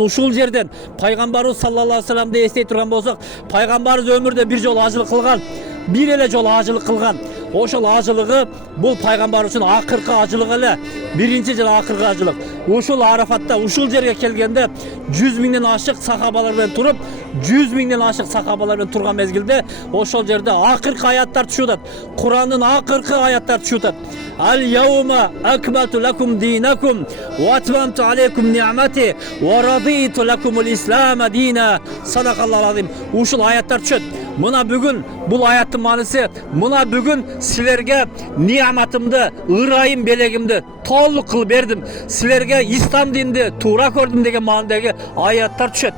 Ушул жерден пайгамбарыбыз саллаллаху алейхи вассаламды эстей турган болсок, пайгамбарыбыз өмүрдө бир жолу ажылык кылган, бир эле жолу ажылык кылган. Ошол ажылыгы бул пайгамбар үчүн акыркы ажылык эле, биринчи жана акыркы ажылык. Ушул Арафатта, ушул жерге келгенде 100 миңден ашык сахабалар менен туруп, 100 миңден ашык сахабалар менен турган мезгилде ошол жерде акыркы аяттар түшүп, Курандын акыркы аяттары түшүп. Ал-яума акмалту лакум динакум ва атмамту алейкум ни'мати ва радиту лакумул ислама дина. Садакаллаху азим. Ушул аяттар түшөт. Мына бүгүн бул аяттын мааниси, мына бүгүн силерге ни'матымды, ырайым белегимди толук кылып бердим. Силерге ислам динди туура көрдүм деген маанидеги аяттар түшөт.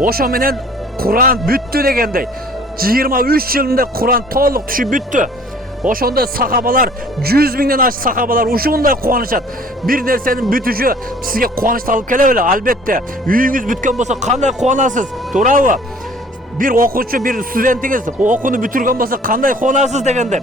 Ошо менен Куран бүттү дегендей. 23 жылында Куран толук түшүп бүттү. Ошондо сахабалар 100 миңден ашык сахабалар ушундай кубанышат. Бир нерсенин бүтүшү сизге кубанычты алып келе беле? Албетте. Үйүңүз бүткөн болсо кандай кубанасыз? Туурабы? Bir окуучу, bir студентиңиз окууну бүтүргөн болсо кандай кубанасыз дегенде.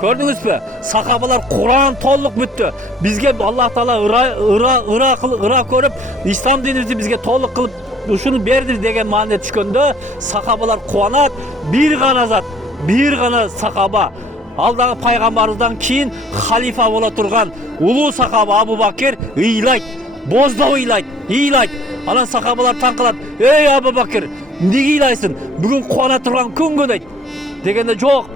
Көрдүңүзбү? Сахабалар Куран толук бүттү. Бизге Аллах Таала ыра көрүп, ислам динибизди бизге толук кылып ушуну берди деген мааниде түшкөндө сахабалар кубанат. Бир гана зат, бир гана сахаба, алдагы пайгамбарыбыздан кийин халифа боло турган улуу сахаба Абу Бакир ыйлайт, боздоп ыйлайт. Анан сахабалар таң калат. Эй Абу Бакир, неге ыйлайсың? Бүгүн кубана турган күнгө дейт. Дегенде жок.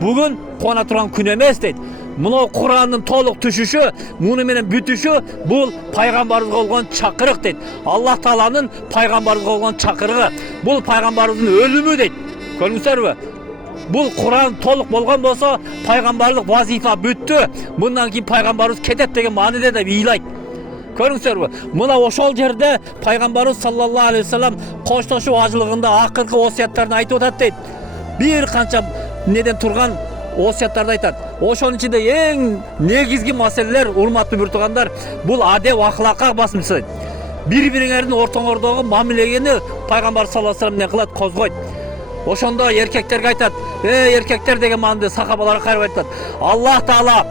Бүгүн кубана турган күн эмес дейт. Мына Курандын толук түшүшү, муну менен бүтүшү бул пайгамбарыбызга болгон чакырык дейт. Аллах Тааланын пайгамбарыбызга болгон чакырыгы. Бул пайгамбарыбыздын өлүмү дейт. Көрдүңүздөрбү? Бул Куран толук болгон болсо, пайгамбарлык вазифа бүттү. Мындан кийин пайгамбарыбыз кетет деген мааниде деп ыйлайт. Көрүңүздөрбү? Мына ошол жерде пайгамбарыбыз саллаллаху алейхи вассалам коштошуу ажылыгында акыркы осуяттарын айтып атат дейт. Бир канча неден турган осуяттарды айтат. Ошонун ичинде эң негизги маселелер, урматтуу бир туугандар, бул адеп ахлакка басымчысы. Бири-бириңердин ортоңордогу мамилени пайгамбар саллаллаху алейхи вассалам не кылат, козгойт. Ошондо эркектерге айтат. Эркектер деген мааниде сахабаларга карап айтат. Аллах Таала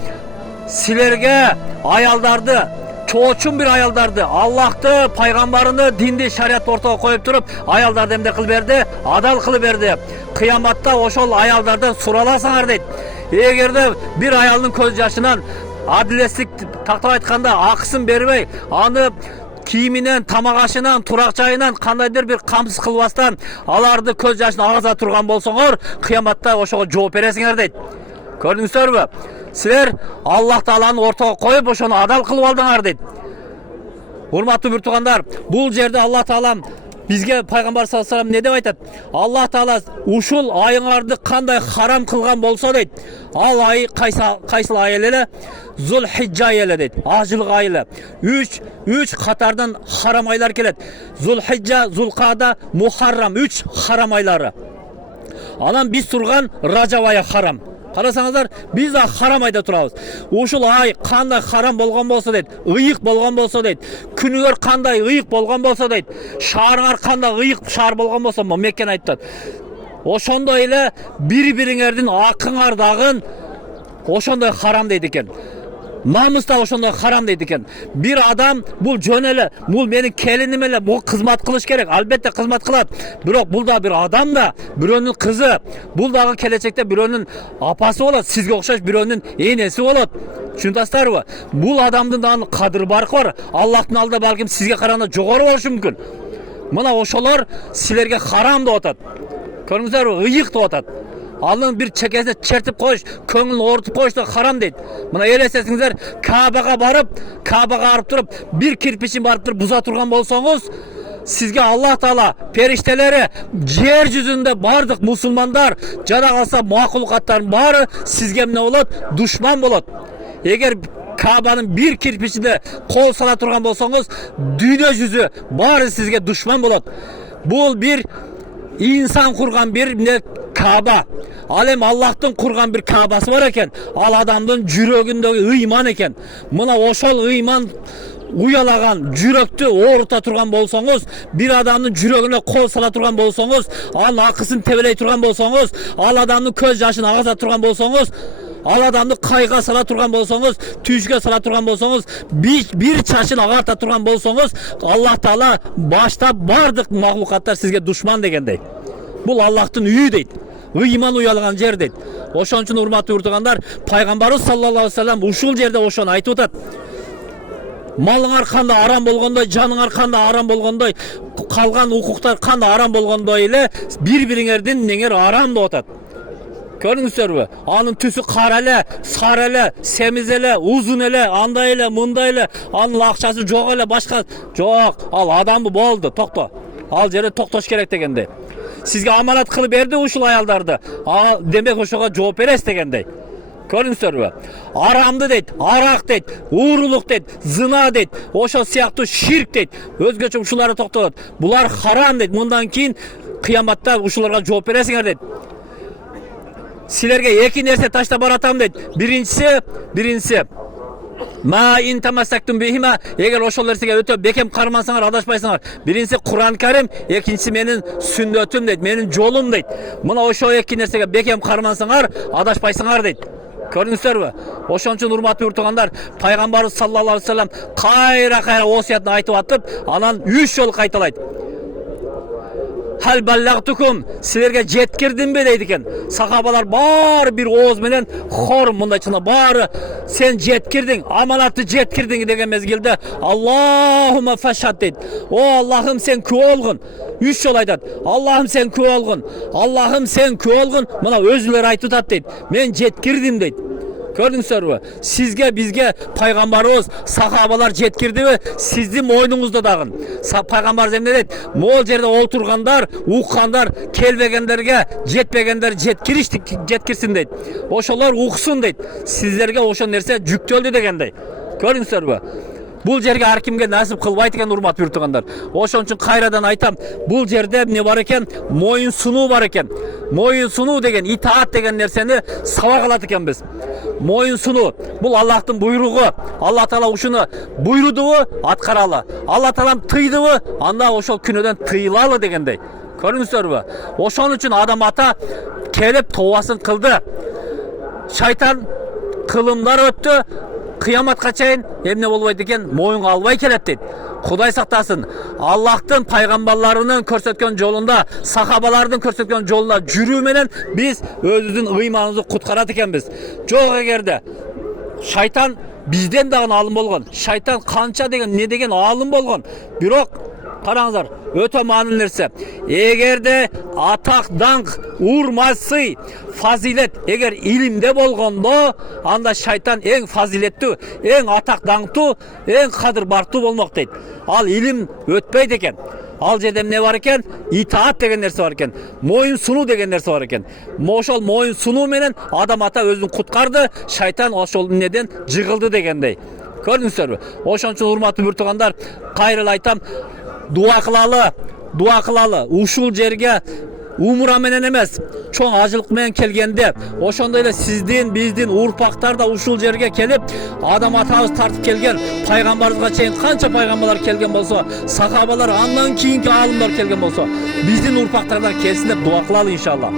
силерге аялдарды, чоочун бир аялдарды, Аллахты, пайгамбарыны, динди, шариятты ортого коюп туруп, аялдарды эмне кылып берди? Адал кылып берди. Кыяматта ошол аялдардан сураласаңар дейт. Эгерде бир аялдын көз жашынан адилеттик тактап айтканда акысын бербей, аны кийиминен, тамак ашынан, турак жайынан кандайдыр бир камсыз кылбастан аларды көз жашын агыза турган болсоңор, кыяматта ошого жооп бересиңер дейт. Көрдүңүздөрбү? Силер Аллах Тааланы ортого коюп ошону адал кылып алдыңар дейт. Урматтуу бир туугандар, бул жерде Аллах Таала бизге пайгамбар саллаллаху алейхи вассалам не деп айтат? Аллах Таала ушул айыңарды кандай харам кылган болсо дейт. Ал ай кайсыл ай эле? Зулхиджа айы дейт. Ажылык айы. 3 катардан харам айлар келет. Зулхиджа, Зулкада, Мухаррам 3 харам айлары. Анан биз турган Ражаб айы харам. Карасаңыздар, биз да харам айда турабыз. Ушул ай кандай харам болгон болсо дейт, ыйык болгон болсо дейт, күнүңөр кандай ыйык болгон болсо дейт, шаарыңар кандай ыйык шаар болгон болсо, Меккени айтат. Ошондой эле бири-бириңердин акыңар дагы ошондой харам дейт экен. Намыс да ошондой харам дейт экен. Бир адам бул жөн эле, бул менин келиним эле, бул кызмат кылыш керек. Албетте кызмат кылат. Бирок бул да бир адам да, бирөөнүн кызы. Бул дагы келечекте бирөөнүн апасы болот, сизге окшош бирөөнүн энеси болот. Түшүндүңүздөрбү? Бул адамдын дагы кадыр баркы бар. Аллахтын алдында балким сизге караганда жогору болушу мүмкүн. Мына ошолор силерге харам деп атат. Көрдүңүздөрбү? Ыйык деп атат. Алын бир чекесине чертип коюш, көңүлүн оорутуп коюш да харам дейт. Мына элестесиңиздер, Каабага барып туруп, бир кирпичин барып туруп буза турган болсоңуз, сизге Аллах Таала периштелери, жер жүзүндө бардык мусулмандар, жана калса макулукаттардын баары сизге эмне болот? Душман болот. Эгер Каабанын бир кирпичине кол сала турган болсоңуз, дүйнө жүзү баары сизге душман болот. Бул бир инсан курган бир Кааба. Ал эми Аллахтын курган бир Каабасы бар экен. Ал адамдын жүрөгүндөгү ыйман экен. Мына ошол ыйман уялаган жүрөктү оорута турган болсоңуз, бир адамдын жүрөгүнө кол сала турган болсоңуз, анын акысын тебелей турган болсоңуз, ал адамдын көз жашын агыза турган болсоңуз, Ал адамды кайга сала турган болсоңуз, түшкө сала турган болсоңуз, бир чачын агарта турган болсоңуз, Аллах Таала баштап бардык маглукаттар сизге душман дегендей. Бул Аллахтын үйү дейт. Ыйман уялган жер дейт. Ошон үчүн урматтуу уртугандар, пайгамбарыбыз саллаллаху алейхи вассалам ушул жерде ошону айтып атат. Малыңар кандай арам болгондой, жаныңар кандай арам болгондой, калган укуктар кандай арам болгондой эле бири-бириңердин неңер арам деп атат. Көрдүңүздөрбү? Анын түсү кара эле, сары эле, семиз эле, узун эле, андай эле, мындай эле, анын акчасы жок эле, башка жок. Ал адамбы болду, токто. Ал жерде токтош керек дегендей. Сизге аманат кылып берди ушул аялдарды. Демек ошого жооп бересиз дегендей. Көрдүңүздөрбү? Арамды дейт, арак дейт, уурулук дейт, зына дейт, ошол сыяктуу ширк дейт. Өзгөчө ушуларды токтотот. Булар харам дейт. Мындан кийин кыяматта ушуларга жооп бересиңер дейт. Силерге эки нерсе таштап баратам дейт. Биринчиси ма ин тамассактум бихима, эгер ошол нерсеге өтө бекем кармансаңар адашпайсыңар. Биринчиси Куран Карим, экинчиси менин сүннөтүм дейт, менин жолум дейт. Мына ошол эки нерсеге бекем кармансаңар адашпайсыңар дейт. Көрдүңүздөрбү? Ошон үчүн урматтуу уртугандар, пайгамбарыбыз саллаллаху алейхи вассалам кайра осуятын айтып атып, анан 3 жолу кайталайт. Хал баллагтукум, силерге жеткирдимби дейт экен. Сахабалар баары бир ооз менен хор мындайча баары сен жеткирдиң, аманатты жеткирдиң деген мезгилде Аллахума фашат дейт. О Аллахым сен күбө болгун. 3 жол айтат. Аллахым сен күбө болгун. Аллахым сен күбө болгун. Мына өзүлөр айтып атат дейт. Мен жеткирдим дейт. Көрдүңүздөрбү? Сизге бизге пайгамбарыбыз, сахабалар жеткирдиби? Сиздин мойнуңузда дагы. Пайгамбар эмне дейт? Могул жерде олтургандар, уккандар, келбегендерге, жетпегендер жеткирсин дейт. Ошолор уксун дейт. Сиздерге ошол нерсе жүктөлдү дегендей. Көрдүңүздөрбү? Бул жерге ар кимге насип кылбайт экен, урматтуу уртугандар. Ошон үчүн кайрадан айтам, бул жерде эмне бар экен? Моюн сунуу бар экен. Моюн сунуу деген, итаат деген нерсени сабак алат экенбиз. Моюн сунуу бул Аллахтын буйругу. Алла Таала ушуну буйрудубу, аткаралы. Алла Таалам тыйдыбы, анда ошол күнөөдөн тыйылалы дегендей. Көрдүңүздөрбү? Ошон үчүн Адам ата келип тообасын кылды. Шайтан кылымдар өттү. Кыяматка чейин эмне болбойт экен, моюнга албай келет дейт. Кудай сактасын. Аллахтын пайгамбарларынын көрсөткөн жолунда, сахабалардын көрсөткөн жолунда жүрүү менен биз өзүбүздүн ыйманыбызды куткарат экенбиз. Жок эгерде шайтан бизден дагы алым болгон. Шайтан канча деген, не деген алым болгон. Бирок караңыздар, өтө маанилүү нерсе. Эгерде атак, даңк, урмасы, фазилет эгер илимде болгондо, анда шайтан эң фазилеттүү, эң атак даңктуу, эң кадыр бартуу болмок дейт. Ал илим өтпөйт экен. Ал жерде эмне бар экен? Итаат деген нерсе бар экен. Моюн сунуу деген нерсе бар экен. Ошол моюн сунуу менен Адам ата өзүн куткарды, шайтан ошол эмнеден жыгылды дегендей. Көрдүңүздөрбү? Ошон үчүн урматтуу уртугандар, кайра айтам, дуа кылалы. Ушул жерге умура менен эмес, чоң ажылык менен келгенде, ошондой эле сиздин, биздин урпактар да ушул жерге келип, Адам атабыз тартып келген, пайгамбарыбызга чейин канча пайгамбарлар келген болсо, сахабалар, андан кийинки аалымдар келген болсо, биздин урпактардан келсин деп дуа кылалы иншалла.